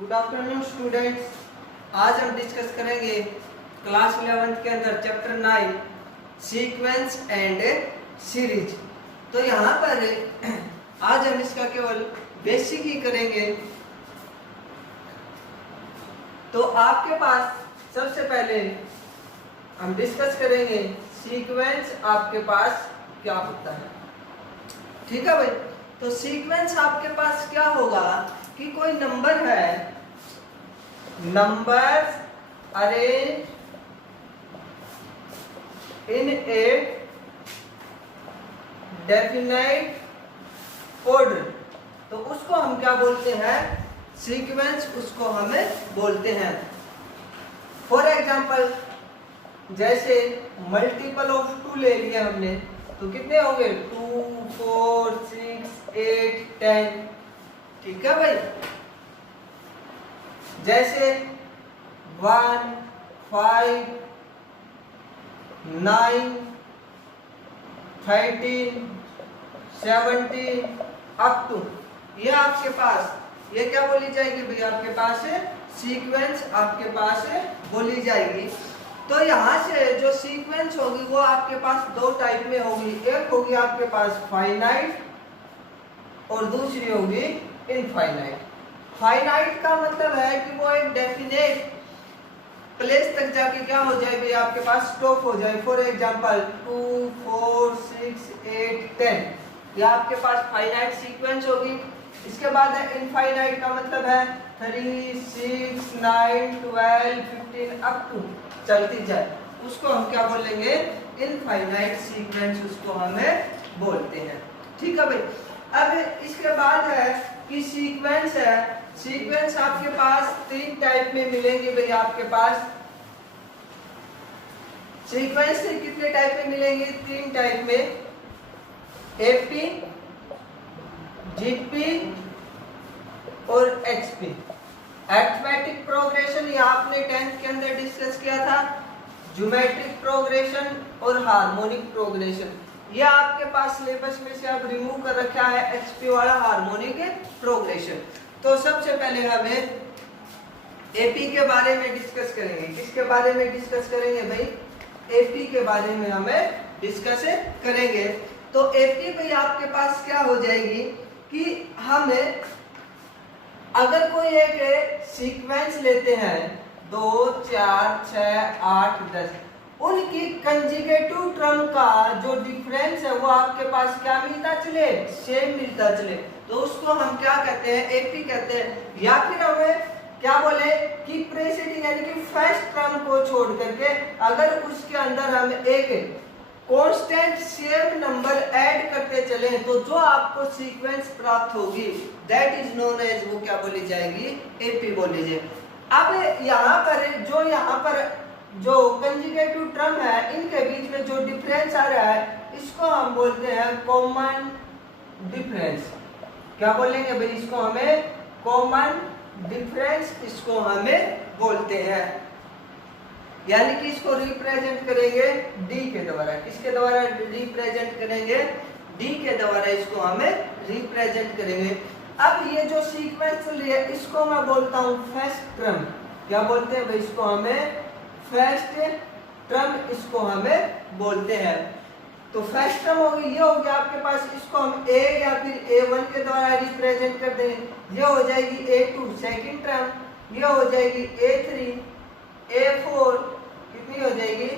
Good afternoon students. आज हम discuss करेंगे क्लास 11th के अंदर चैप्टर 9 सीक्वेंस एंड सीरीज। तो यहाँ पर आज हम इसका केवल बेसिक ही करेंगे। तो आपके पास सबसे पहले हम डिस्कस करेंगे सीक्वेंस आपके पास क्या होता है। ठीक है भाई। तो सीक्वेंस आपके पास क्या होगा कि कोई नंबर है, numbers arrange in A definite order, तो उसको हम क्या बोलते हैं? सीक्वेंस उसको हमें बोलते हैं। फॉर एग्जांपल जैसे मल्टीपल ऑफ 2 ले लिया हमने, तो कितने होंगे? 2, 4, 6, 8, 10। ठीक है भाई। जैसे 1, 5, 9, 13, 17 अप टू, ये आपके पास ये क्या बोली जाएगी भाई? आपके पास सीक्वेंस आपके पास बोली जाएगी। तो यहाँ से जो सीक्वेंस होगी वो आपके पास दो टाइप में होगी। एक होगी आपके पास फाइनाइट और दूसरी होगी इनफाइनाइट। फाइनाइट का मतलब है कि वो एक डेफिनेट प्लेस तक जाके क्या हो जाए भाई? आपके पास स्टॉप हो जाए। फॉर एग्जांपल 2, 4, 6, 8, 10, ये आपके पास फाइनाइट सीक्वेंस होगी। इसके बाद है इनफाइनाइट का मतलब है 3, 6, 9, 12, 15 अप टू चलती जाए, उसको हम क्या बोलेंगे? इनफाइनाइट सीक्वेंस उसको हमें बोलते हैं। ठीक है भाई। अब इसके बाद है कि सीक्वेंस है। सीक्वेंस आपके पास 3 टाइप में मिलेंगे भाई। आपके पास सीक्वेंस से कितने टाइप में मिलेंगे? 3 टाइप में, एपी, जीपी और एचपी। अरिथमेटिक प्रोग्रेशन ये आपने 10th के अंदर डिस्कस किया था। ज्योमेट्रिक प्रोग्रेशन और हार्मोनिक प्रोग्रेशन ये आपके पास सिलेबस में से अब रिमूव कर रखा है, एचपी वाला हार्मोनिक प्रोग्रेशन। तो सबसे पहले हमें एपी के बारे में डिस्कस करेंगे। किसके बारे में डिस्कस करेंगे भाई? एपी के बारे में हमें डिस्कस करेंगे। तो एपी भाई आपके पास क्या हो जाएगी कि हमें अगर कोई एक सीक्वेंस लेते हैं 2, 4, 6, 8, 10, उनकी कंजुगेटिव टर्म का जो डिफरेंस है वो आपके पास क्या मिलता चले? सेम मिलता चले, तो उसको हम क्या कहते हैं? एपी कहते हैं। या फिर हमें क्या बोले कि प्रेसीडिंग यानी कि फर्स्ट टर्म को छोड़ करके अगर उसके अंदर हम एक कांस्टेंट सेम नंबर ऐड करते चले तो जो आपको सीक्वेंस प्राप्त होगी दैट इज नोन एज, वो क्या बोली जाएगी? एपी बोली जाएगी। अब यहाँ पर जो कंजुगेटिव टर्म है इनके बीच में जो डिफरेंस आ रहा है इसको हम बोलते हैं कॉमन डिफरेंस। क्या बोलेंगे भाई? इसको हमें कॉमन डिफरेंस इसको हमें बोलते हैं। यानी कि इसको रिप्रेजेंट करेंगे डी के द्वारा। किसके द्वारा रिप्रेजेंट करेंगे? डी के द्वारा इसको हमें रिप्रेजेंट करेंगे। अब ये जो सीक्वेंस है इसको मैं बोलता हूँ फर्स्ट टर्म। क्या बोलते हैं भाई? इसको हमें फर्स्ट टर्म इसको हमें बोलते हैं। तो फर्स्ट टर्म होगी, ये होगी आपके पास, इसको हम ए या फिर A1 के द्वारा रिप्रेजेंट कर देंगे। ये हो जाएगी A2 सेकंड टर्म, ये हो जाएगी A3, A4 कितनी हो जाएगी?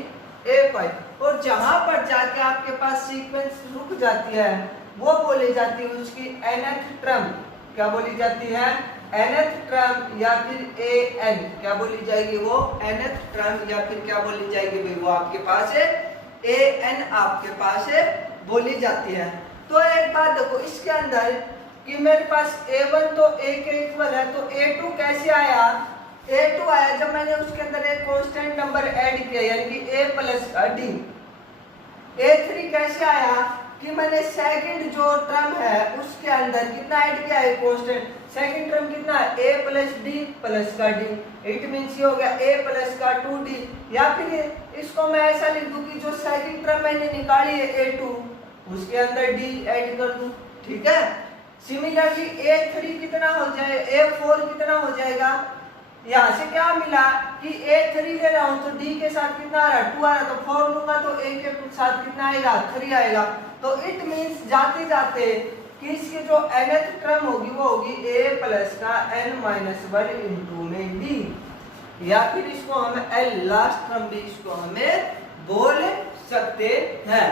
A5। और जहां पर जाके आपके पास सीक्वेंस रुक जाती है वो बोली जाती है उसकी nth टर्म। क्या बोली जाती है? nth टर्म या फिर an। क्या बोली जाएगी? वो nth टर्म या फिर क्या बोली जाएगी भाई? वो आपके पास है an आपके पास है बोली जाती है। तो एक बात देखो इसके अंदर कि मेरे पास A1 तो A के इक्वल है, तो A2 कैसे आया? A2 आया जब मैंने उसके अंदर एक कांस्टेंट नंबर ऐड किया यानी कि A प्लस D। A3 कैसे आया कि मैंने सेकंड जो टर्म है उसके अंदर कितना ऐड किया है? कांस्टेंट। सेकंड टर्म कितना है? A प्लस D प्लस का D। इट मीन्स ये हो गया A प्लस का 2D। या फिर इसको मैं ऐसा लिख दूं कि जो सेकंड टर्म मैंने निकाली है A2 उसके अंदर D ऐड कर दूं। ठीक है। सिमिलरली A3 कितना हो जाए, A4 कितना हो जाएगा, यहाँ से क्या मिला कि A3 ले रहा हूँ तो D के साथ कितना आ रहा है 2 आ रहा है, तो 4 लूंगा तो A के साथ कितना आएगा 3 आएगा। तो इट मीन्स जाते जाते कि इसकी जो nth टर्म होगी वो होगी A प्लस का n-1 इंटू में D, या फिर इसको हम L लास्ट टर्म भी इसको हमें बोल सकते हैं।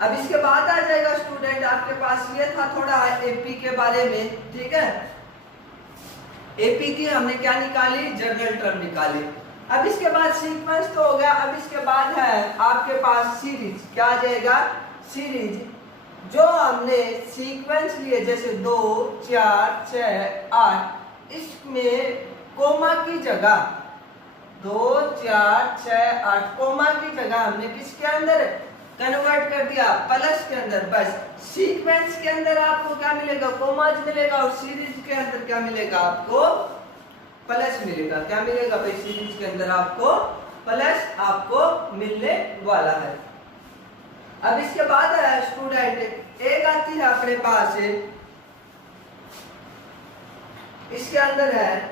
अब इसके बाद आ जाएगा स्टूडेंट आपके पास, ये था थोड़ा एपी के बारे में, ठीक है। एपी की हमने क्या निकाली, जनरल टर्म निकाली। अब इसके बाद सीक्वेंस तो हो गया, अब इसके बाद है आपके पास सीरीज। क्या आ जाएगा, सीरीज। जो हमने सीक्वेंस लिए जैसे 2 4 6 8, इसमें कोमा की जगह 2 4 6 8 कोमा की जगह हमने किसके अंदर कन्वर्ट कर दिया, प्लस के अंदर। बस सीक्वेंस के अंदर आपको क्या मिलेगा, कोमाज मिलेगा, और सीरीज के अंदर क्या मिलेगा आपको, प्लस मिलेगा। क्या मिलेगा भाई, सीरीज के अंदर आपको प्लस आपको मिलने वाला है। अब इसके बाद है स्टूडेंट एक आती है अपने पास, इसके अंदर है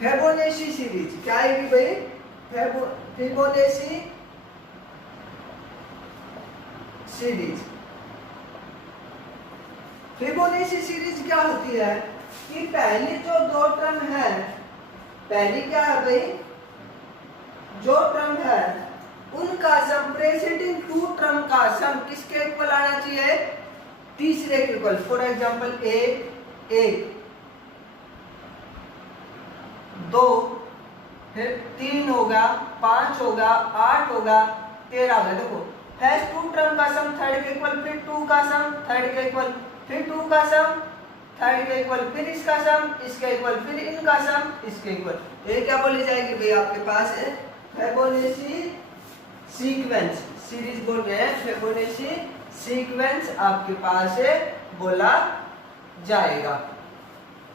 फिबोनाची सीरीज। क्या आएगी भाई, फिबोनाची सीरीज। फिबोनाची सीरीज क्या होती है कि पहली जो दो टर्म है, पहली क्या है भाई, जो टर्म है उनका सम प्रेसिडिंग टू टर्म का सम किसके इक्वल आना चाहिए, तीसरे के इक्वल। फॉर एग्जांपल 1 2, फिर 3 होगा, 5 होगा, 8 होगा, 13 होगा। देखो हैज टू टर्म का सम थर्ड के इक्वल, फिर 2 का सम थर्ड के इक्वल, फिर 2 का सम थर्ड के इक्वल, फिर इसका सम इसके इक्वल, फिर इनका सम इसके इक्वल। ये क्या बोली जाएगी भाई, आपके पास है फिबोनाची सीक्वेंस सीरीज बोल रहे हैं, फिबोनाची सीक्वेंस आपके पास है बोला जाएगा।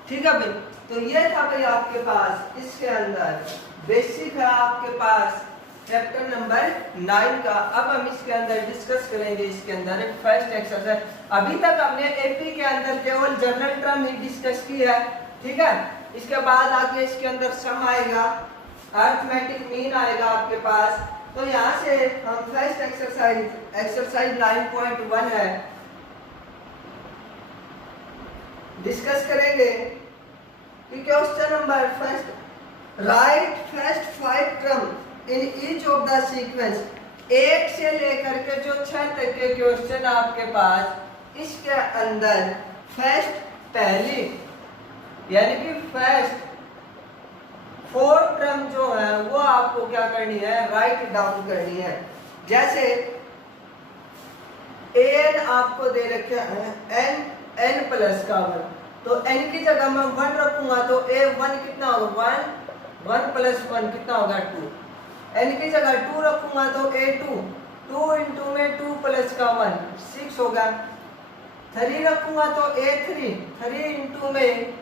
ठीक है भाई, तो ये था भाई आपके पास इसके अंदर बेसिक है आपके पास चैप्टर नंबर 9 का। अब हम इसके अंदर डिस्कस करेंगे, इसके अंदर फर्स्ट एक्सरसाइज। अभी तक हमने एपी के अंदर केवल जनरल टर्म ही डिस्कस की है, ठीक है। इसके बाद आगे इसके अंदर सम आएगा, अरिथमेटिक मीन आएगा आपके पास। तो यहाँ से हम फर्स्ट एक्सरसाइज 9.1 है डिस्कस करेंगे कि question number first, right first 5 term in each of the sequence. 1 से लेकर के जो 6 तक के क्वेश्चन आपके पास, इसके अंदर फर्स्ट पहली यानी कि फर्स्ट 4 टर्म जो है वो आपको क्या करनी है, राइट डाउन करनी है। जैसे एन आपको दे रखे हैं n प्लस का 1, तो n की जगह मैं 1 रखूंगा तो a1 कितना होगा 1 प्लस 1 कितना होगा 2। n की जगह 2 रखूंगा तो a2 2 इंटू में 2 प्लस का 1 6 होगा। 3 रखूंगा तो a3 3 इंटू में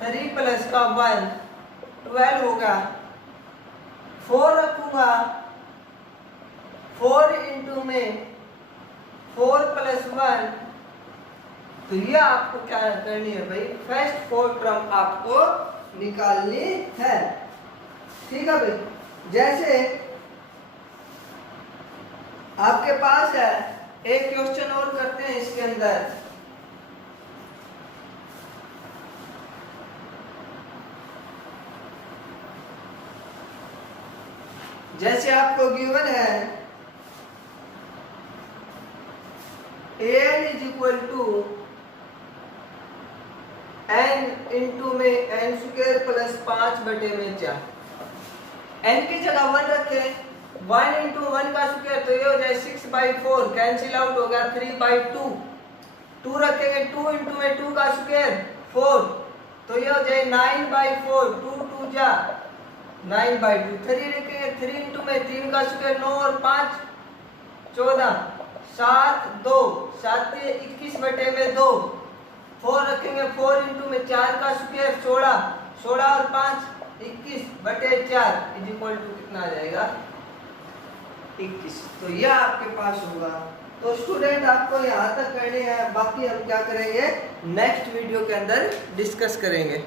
3 प्लस का 1 12 होगा। 4 रखूंगा 4 इंटू में 4 प्लस 1, तो ये आपको क्या करनी है भाई, फर्स्ट 4 टर्म आपको निकालनी है। ठीक है भाई, जैसे आपके पास है एक क्वेश्चन और करते हैं इसके अंदर। जैसे आपको गिवन है an is equal to n into में n स्क्वायर प्लस 5 बटे में 4। n की जगह 1 रखे, 1 इंटू 1 का स्क्वायर तो ये हो जाए 6/4, कैंसिल आउट होगा 3/2। 2 रखेंगे 2 इंटू में 2 का स्क्वायर 4, तो ये हो जाए 9/4, 2 2 जा 9/2। 3 रखेंगे 3 इंटू में 3 का स्क्वायर 9 और 5 14, 7 2 7 21 बटे में 2। 4 रखेंगे 4 इंटू में 4 का स्क्वायर 16, 16 और 5 21/4 इज इक्वल टू कितना आ जाएगा 21। तो यह आपके पास होगा। तो स्टूडेंट आपको यहाँ तक करने हैं, बाकी हम क्या करेंगे नेक्स्ट वीडियो के अंदर डिस्कस करेंगे।